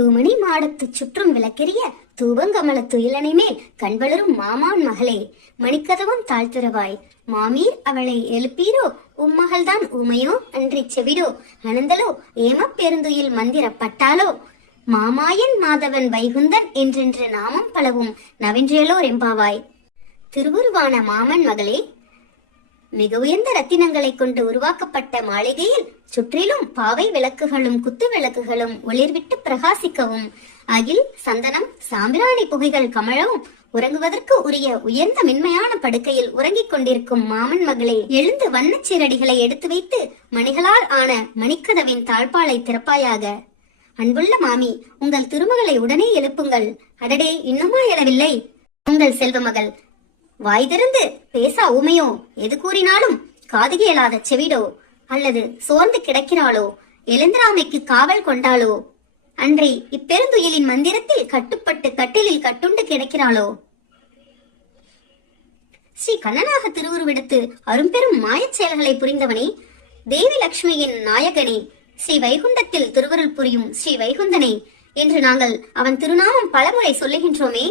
தூமணி மாடத்து சுற்றும் விளக்கெரிய தூவங்கமல துயிலனை மேல் கண்வளரும் மாமான் மகளே, மணிக்கதவம் தாழ்த்துறவாய். மாமீர் அவளை எழுப்பீரோ, உம்மகள்தான் ஊமையோ அன்றி செவிடோ, அனந்தலோ ஏம பெருந்துயில் மந்திரப்பட்டாலோ, மாமாயன் மாதவன் வைகுந்தன் என்றென்று நாமம் பலவும் நவென்றேலோ ரெம்பாவாய். திருவுருவான மாமன் மகளே, மிக உயர்ந்த ரத்தினங்களை கொண்டு உருவாக்கப்பட்ட மாளிகையில் சுற்றிலும் பாவை விளக்குகளும் குத்து விளக்குகளும் ஒளிர்விட்டு பிரகாசிக்கவும், அகில் சந்தனம் சாம்பிராணி புகைகள் கமழவும், உறங்குவதற்கு உரிய உயர்ந்த மென்மையான படுக்கையில் உறங்கிக் கொண்டிருக்கும் மாமன் மகளே, எழுந்து வண்ணச் சீரடிகளை எடுத்து வைத்து மணிகளால் ஆன மணிக்கதவின் தாழ்பாலை திறப்பாயாக. அன்புள்ள மாமி, உங்கள் திருமகளை உடனே எழுப்புங்கள். அடடே, இன்னுமா எழவில்லை? உங்கள் செல்வ மகள் வாய் திறந்து பேசா ஊமையோ, எது கூறினாலும் காது கேளாத செவிடோ, அல்லது சோர்ந்து கிடக்கிறாளோ, எழுந்திராமைக்கு காவல் கொண்டாளோ, அன்றி இப்பெருந்துயிலின் மந்திரத்தில் கட்டுப்பட்டு கட்டிலில் கட்டுண்டு கிடக்கிறாளோ? ஸ்ரீ கண்ணனாக திருவுருவெடுத்து அரும்பெரும் மாயச் செயல்களை புரிந்தவனே, தேவி லட்சுமியின் நாயகனே, ஸ்ரீ வைகுண்டத்தில் திருவருள் புரியும் ஸ்ரீ வைகுந்தனே என்று நாங்கள் அவன் திருநாமம் பலமுறை சொல்லுகின்றோமே.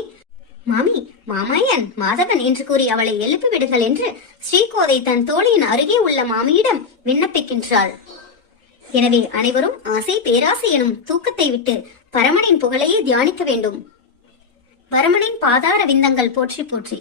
மாமி, மாமாயன் மாதவன் என்று கூறி அவளை எழுப்பி விடுங்கள் என்று ஸ்ரீகோதை தன் தோழியின் அருகே உள்ள மாமியிடம் விண்ணப்பிக்கின்றாள். எனவே அனைவரும் ஆசை பேராசை எனும் தூக்கத்தை விட்டு பரமனின் புகழையே தியானிக்க வேண்டும். பரமனின் பாதார விந்தங்கள் போற்றி போற்றி.